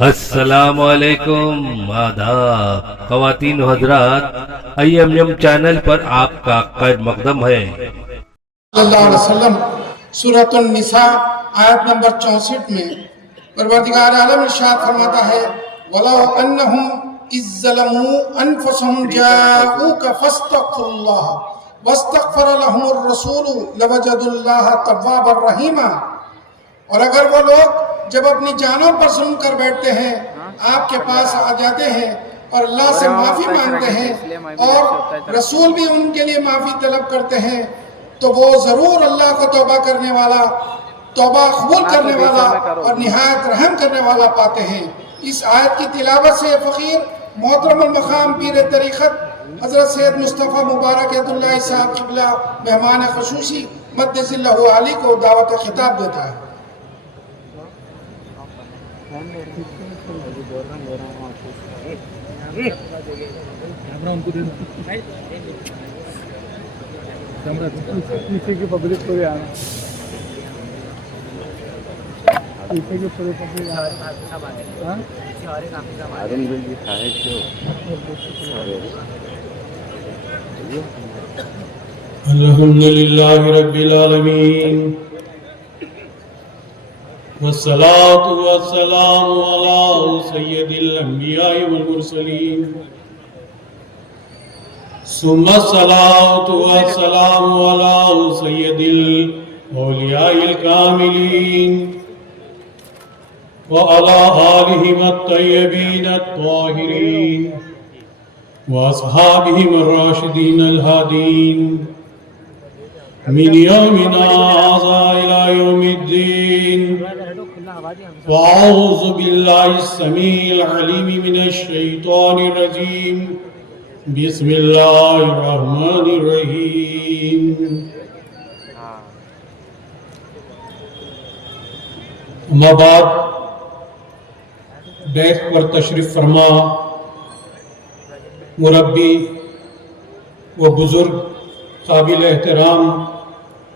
السلام علیکم، آداب خواتین و حضرات، IMM چینل پر آپ کا خیر مقدم ہے۔ صلی اللہ علیہ وسلم سورۃ النساء آیت نمبر 64 میں پروردگار عالم ارشاد فرماتا ہے وَلَوْ أَنَّهُمْ إِذ ظَّلَمُوا أَنفُسَهُمْ جَاءُوكَ فَاسْتَغْفِرُوا اللَّهَ وَاسْتَغْفَرَ لَهُمُ الرَّسُولُ لَوَجَدُوا اللَّهَ تَوَّابًا رَحِيمًا۔ اور اگر وہ لوگ جب اپنی جانوں پر ظلم کر بیٹھتے ہیں، آپ کے پاس آ جاتے ہیں اور اللہ سے معافی مانگتے ہیں اور رسول بھی ان کے لیے معافی طلب کرتے ہیں، تو وہ ضرور اللہ کو توبہ کرنے والا، توبہ قبول کرنے والا اور نہایت رحم کرنے والا پاتے ہیں۔ اس آیت کی تلاوت سے فقیر محترم المقام پیر طریقت حضرت سید مصطفیٰ مبارک اللہ صاحب قبلہ مہمان خصوصی مدث اللہ علی کو دعوت خطاب دیتا ہے۔ پیچھے کی پبلک کو بھی آنا، پیچھے کی پوری پبلک الحمدللہ رب العالمین والصلاة والسلام علی سید الانبیاء والمرسلین ثم الصلاة والسلام علی سید الاولیاء الکاملین وعلى آلهم الطیبین الطاہرین واصحابهم الراشدین الہادین من یومنا هذا الى یوم الدین وأعوذ بالله السميع العليم من الشيطان الرجيم بسم الله الرحمن الرحيم اما بعد، بیت پر تشریف فرما مربی و بزرگ قابل احترام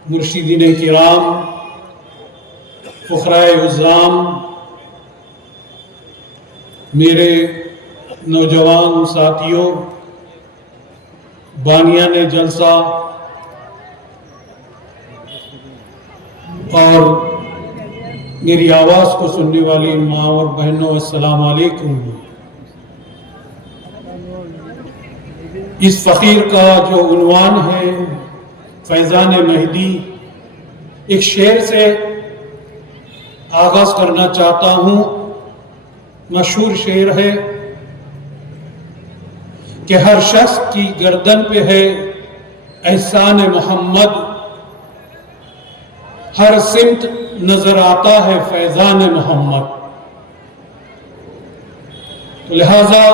مرشدین کرام، فقراء عظام، میرے نوجوان ساتھیوں، بانیان جلسہ اور میری آواز کو سننے والی ماں اور بہنوں، السلام علیکم۔ اس فقیر کا جو عنوان ہے فیضان مہدی، ایک شعر سے آغاز کرنا چاہتا ہوں۔ مشہور شعر ہے کہ ہر شخص کی گردن پہ ہے احسان محمد، ہر سمت نظر آتا ہے فیضان محمد۔ لہذا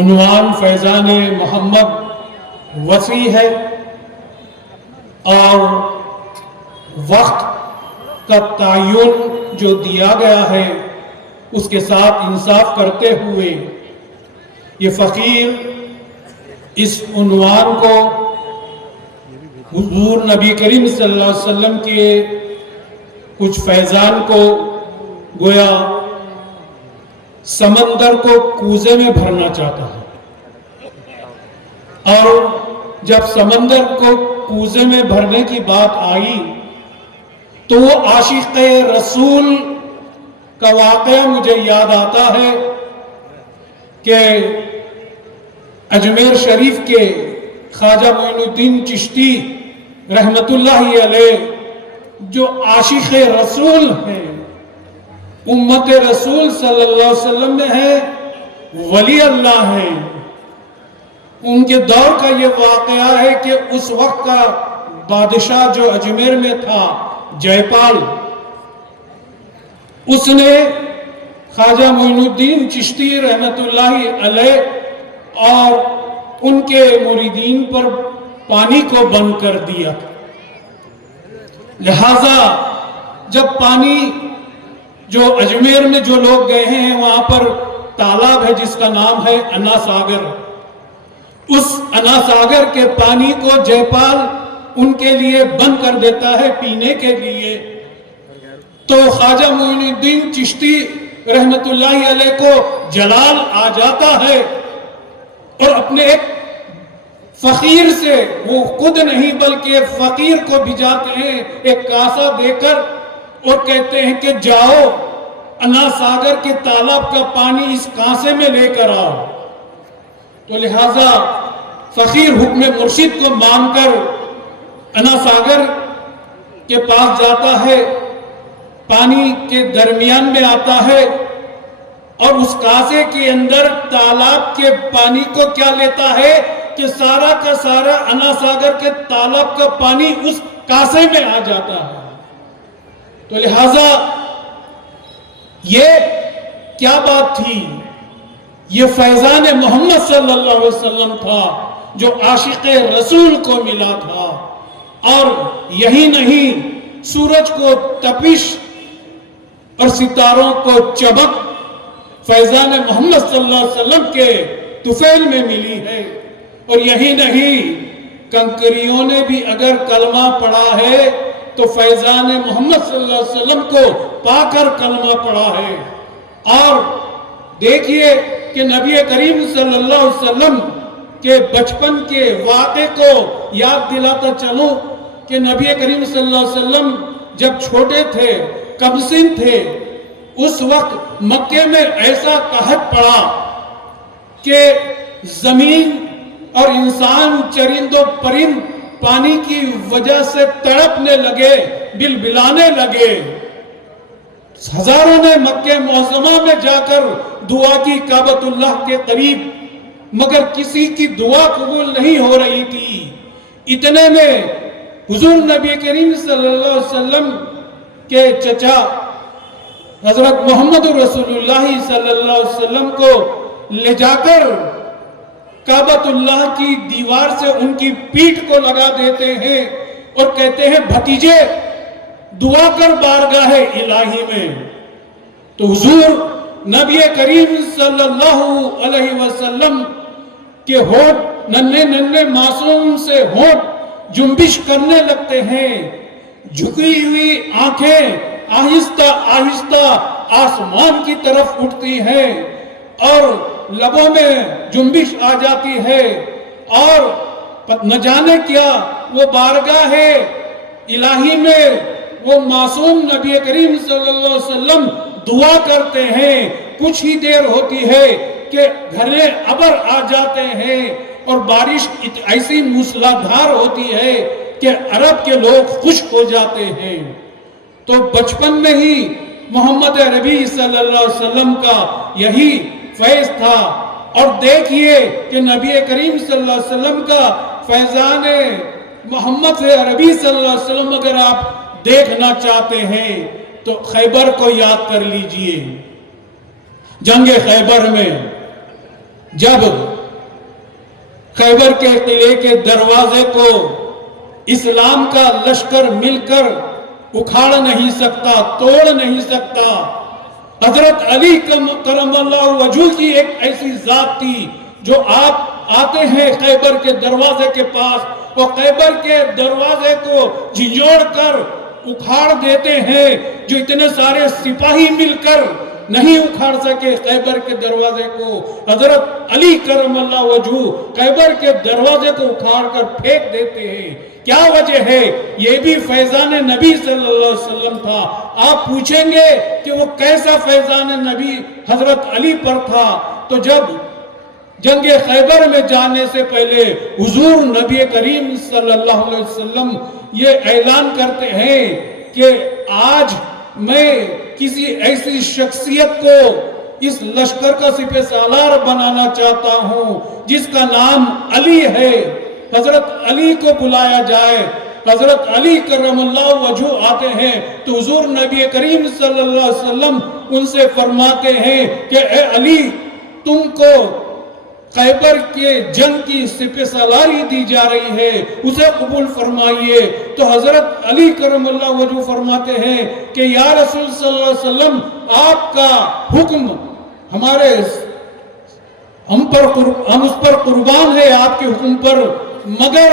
عنوان فیضان محمد وسیع ہے اور وقت کا تعین جو دیا گیا ہے اس کے ساتھ انصاف کرتے ہوئے یہ فقیر اس عنوان کو حضور نبی کریم صلی اللہ علیہ وسلم کے کچھ فیضان کو گویا سمندر کو کوزے میں بھرنا چاہتا ہے، اور جب سمندر کو کوزے میں بھرنے کی بات آئی تو وہ عاشق رسول کا واقعہ مجھے یاد آتا ہے کہ اجمیر شریف کے خواجہ معین الدین چشتی رحمت اللہ علیہ جو عاشق رسول ہیں، امت رسول صلی اللہ علیہ وسلم میں ہے، ولی اللہ ہیں، ان کے دور کا یہ واقعہ ہے کہ اس وقت کا بادشاہ جو اجمیر میں تھا جے پال، اس نے خواجہ معین الدین چشتی رحمت اللہ علیہ اور ان کے مریدین پر پانی کو بند کر دیا۔ لہذا جب پانی جو اجمیر میں جو لوگ گئے ہیں وہاں پر تالاب ہے جس کا نام ہے انا ساگر، اس انا ساگر کے پانی کو جے پال ان کے لیے بند کر دیتا ہے پینے کے لیے۔ تو خواجہ معین الدین چشتی رحمت اللہ علیہ کو جلال آ جاتا ہے اور اپنے ایک فقیر سے، وہ خود نہیں بلکہ فقیر کو بھجاتے ہیں ایک کاسا دے کر اور کہتے ہیں کہ جاؤ انا ساگر کے تالاب کا پانی اس کاسے میں لے کر آؤ۔ تو لہٰذا فقیر حکم مرشد کو مان کر انا ساگر کے پاس جاتا ہے، پانی کے درمیان میں آتا ہے اور اس کاسے کے اندر تالاب کے پانی کو کیا لیتا ہے کہ سارا کا سارا انا ساگر کے تالاب کا پانی اس کاسے میں آ جاتا ہے۔ تو لہٰذا یہ کیا بات تھی؟ یہ فیضان محمد صلی اللہ علیہ وسلم تھا جو عاشق رسول کو ملا تھا۔ اور یہی نہیں، سورج کو تپش اور ستاروں کو چمک فیضان محمد صلی اللہ علیہ وسلم کے طفیل میں ملی ہے۔ اور یہی نہیں، کنکریوں نے بھی اگر کلمہ پڑھا ہے تو فیضان محمد صلی اللہ علیہ وسلم کو پا کر کلمہ پڑھا ہے۔ اور دیکھیے کہ نبی کریم صلی اللہ علیہ وسلم کے بچپن کے واقعے کو یاد دلاتا چلوں کہ نبی کریم صلی اللہ علیہ وسلم جب چھوٹے تھے، کم سن تھے، اس وقت مکے میں ایسا قحط پڑا کہ زمین اور انسان، چرند و پرند پانی کی وجہ سے تڑپنے لگے، بلبلانے لگے۔ ہزاروں نے مکہ معظمہ میں جا کر دعا کی کعبۃ اللہ کے قریب، مگر کسی کی دعا قبول نہیں ہو رہی تھی۔ اتنے میں حضور نبی کریم صلی اللہ علیہ وسلم کے چچا حضرت محمد رسول اللہ صلی اللہ علیہ وسلم کو لے جا کر کعبۃ اللہ کی دیوار سے ان کی پیٹھ کو لگا دیتے ہیں اور کہتے ہیں بھتیجے دعا کر بارگاہ الہی میں۔ تو حضور نبی کریم صلی اللہ علیہ وسلم کے ہونٹ، ننھے ننھے معصوم سے ہونٹ جنبش کرنے لگتے ہیں، جھکی ہوئی آنکھیں آہستہ آہستہ آسمان کی طرف اٹھتی ہیں اور لبوں میں جنبش آ جاتی ہے، اور نہ جانے کیا وہ بارگاہ الہی میں وہ معصوم نبی کریم صلی اللہ علیہ وسلم دعا کرتے ہیں۔ کچھ ہی دیر ہوتی ہے کہ گھرے ابر آ جاتے ہیں اور بارش ایسی موسلادھار ہوتی ہے کہ عرب کے لوگ خشک ہو جاتے ہیں۔ تو بچپن میں ہی محمد عربی صلی اللہ علیہ وسلم کا یہی فیض تھا۔ اور دیکھیے کہ نبی کریم صلی اللہ علیہ وسلم کا فیضان محمد عربی صلی اللہ علیہ وسلم اگر آپ دیکھنا چاہتے ہیں تو خیبر کو یاد کر لیجئے۔ جنگ خیبر میں جب خیبر کے قلعے کے دروازے کو اسلام کا لشکر مل کر اکھاڑ نہیں سکتا، توڑ نہیں سکتا، حضرت علی کرم اللہ وجہ کی ایک ایسی ذات تھی جو آپ آتے ہیں خیبر کے دروازے کے پاس اور خیبر کے دروازے کو جھنجھوڑ کر اکھاڑ دیتے ہیں، جو اتنے سارے سپاہی مل کر نہیں اکھاڑ سکے خیبر کے دروازے کو۔ حضرت علی کرم اللہ وجہ خیبر کے دروازے کو اکھاڑ کر پھینک دیتے ہیں۔ کیا وجہ ہے؟ یہ بھی فیضان نبی صلی اللہ علیہ وسلم تھا۔ آپ پوچھیں گے کہ وہ کیسا فیضان نبی حضرت علی پر تھا؟ تو جب جنگ خیبر میں جانے سے پہلے حضور نبی کریم صلی اللہ علیہ وسلم یہ اعلان کرتے ہیں کہ آج میں کسی ایسی شخصیت کو اس لشکر کا سپہ سالار بنانا چاہتا ہوں جس کا نام علی ہے۔ حضرت علی کو بلایا جائے۔ حضرت علی کرم اللہ وجہ آتے ہیں تو حضور نبی کریم صلی اللہ علیہ وسلم ان سے فرماتے ہیں کہ اے علی، تم کو خیبر کے جنگ کی سپہ سالاری دی جا رہی ہے، اسے قبول فرمائیے۔ تو حضرت علی کرم اللہ وجہ فرماتے ہیں کہ یا رسول صلی اللہ علیہ وسلم، آپ کا حکم ہم اس پر قربان ہے، آپ کے حکم پر، مگر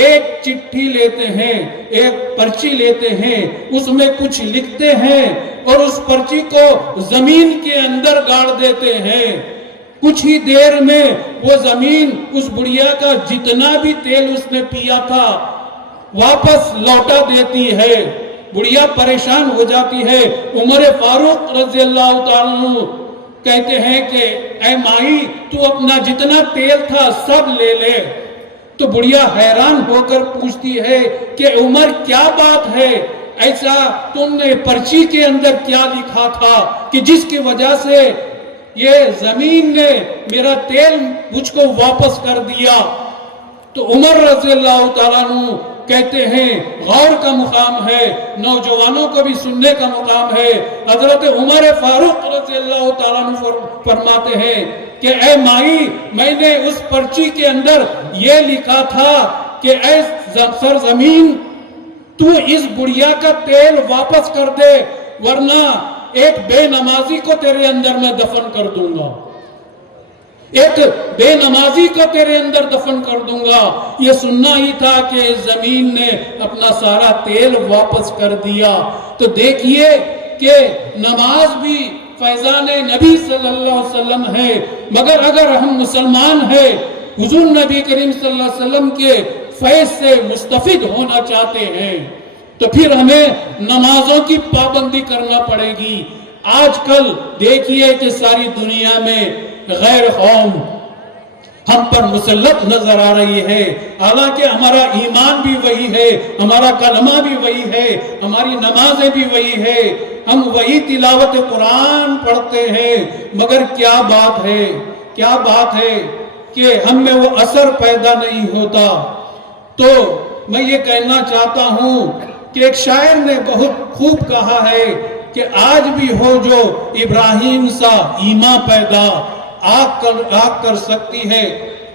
ایک چٹھی لیتے ہیں، ایک پرچی لیتے ہیں، اس میں کچھ لکھتے ہیں اور اس پرچی کو زمین کے اندر گاڑ دیتے ہیں۔ کچھ ہی دیر میں وہ زمین اس بڑھیا کا جتنا بھی تیل اس نے پیا تھا واپس لوٹا دیتی ہے۔ بڑھیا پریشان ہو جاتی ہے۔ عمر فاروق رضی اللہ تعالیٰ عنہ کہتے ہیں کہ اے مائی تو اپنا جتنا تیل تھا سب لے لے۔ تو بڑھیا حیران ہو کر پوچھتی ہے کہ عمر کیا بات ہے، ایسا تم نے پرچی کے اندر کیا لکھا تھا کہ جس کی وجہ سے یہ زمین نے میرا تیل مجھ کو واپس کر دیا؟ تو عمر رضی اللہ تعالیٰ عنہ کہتے ہیں غور کا مقام ہے، نوجوانوں کو بھی سننے کا مقام ہے۔ حضرت عمر فاروق رضی اللہ تعالیٰ عنہ فرماتے ہیں کہ اے مائی میں نے اس پرچی کے اندر یہ لکھا تھا کہ اے سرزمین تو اس بڑھیا کا تیل واپس کر دے ورنہ ایک بے نمازی کو تیرے اندر میں دفن کر دوں گا، ایک بے نمازی کو تیرے اندر دفن کر دوں گا۔ یہ سننا ہی تھا کہ زمین نے اپنا سارا تیل واپس کر دیا۔ تو دیکھیے کہ نماز بھی فیضان نبی صلی اللہ علیہ وسلم ہے، مگر اگر ہم مسلمان ہیں حضور نبی کریم صلی اللہ علیہ وسلم کے فیض سے مستفید ہونا چاہتے ہیں تو پھر ہمیں نمازوں کی پابندی کرنا پڑے گی۔ آج کل دیکھیے کہ ساری دنیا میں غیر قوم ہم پر مسلط نظر آ رہی ہے، حالانکہ ہمارا ایمان بھی وہی ہے، ہمارا کلمہ بھی وہی ہے، ہماری نمازیں بھی وہی ہے، ہم وہی تلاوت قرآن پڑھتے ہیں، مگر کیا بات ہے کہ ہم میں وہ اثر پیدا نہیں ہوتا۔ تو میں یہ کہنا چاہتا ہوں کہ ایک شاعر نے بہت خوب کہا ہے کہ آج بھی ہو جو ابراہیم سا ایمان پیدا، آگ کر سکتی ہے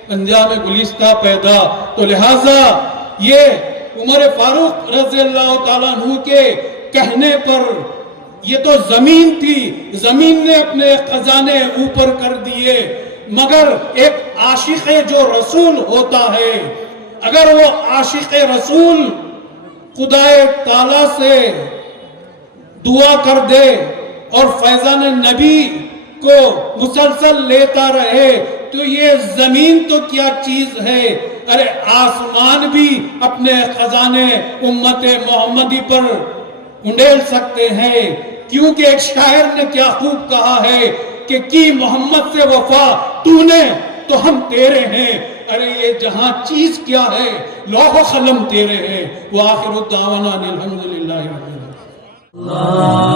انجام گلستہ پیدا۔ تو لہٰذا یہ عمر فاروق رضی اللہ تعالیٰ عنہ کے کہنے پر یہ تو زمین تھی، زمین نے اپنے خزانے اوپر کر دیے، مگر ایک عاشق جو رسول ہوتا ہے اگر وہ عاشق رسول خدا تعالیٰ سے دعا کر دے اور فیضان نبی کو مسلسل لیتا رہے تو یہ زمین تو کیا چیز ہے، ارے آسمان بھی اپنے خزانے امت محمدی پر انڈیل سکتے ہیں، کیونکہ ایک شاعر نے کیا خوب کہا ہے کہ کی محمد سے وفا تو نے تو ہم تیرے ہیں، ارے یہ جہاں چیز کیا ہے لوح و قلم تیرے ہیں۔ وآخر الدعوانا الحمدللہ رب العالمین۔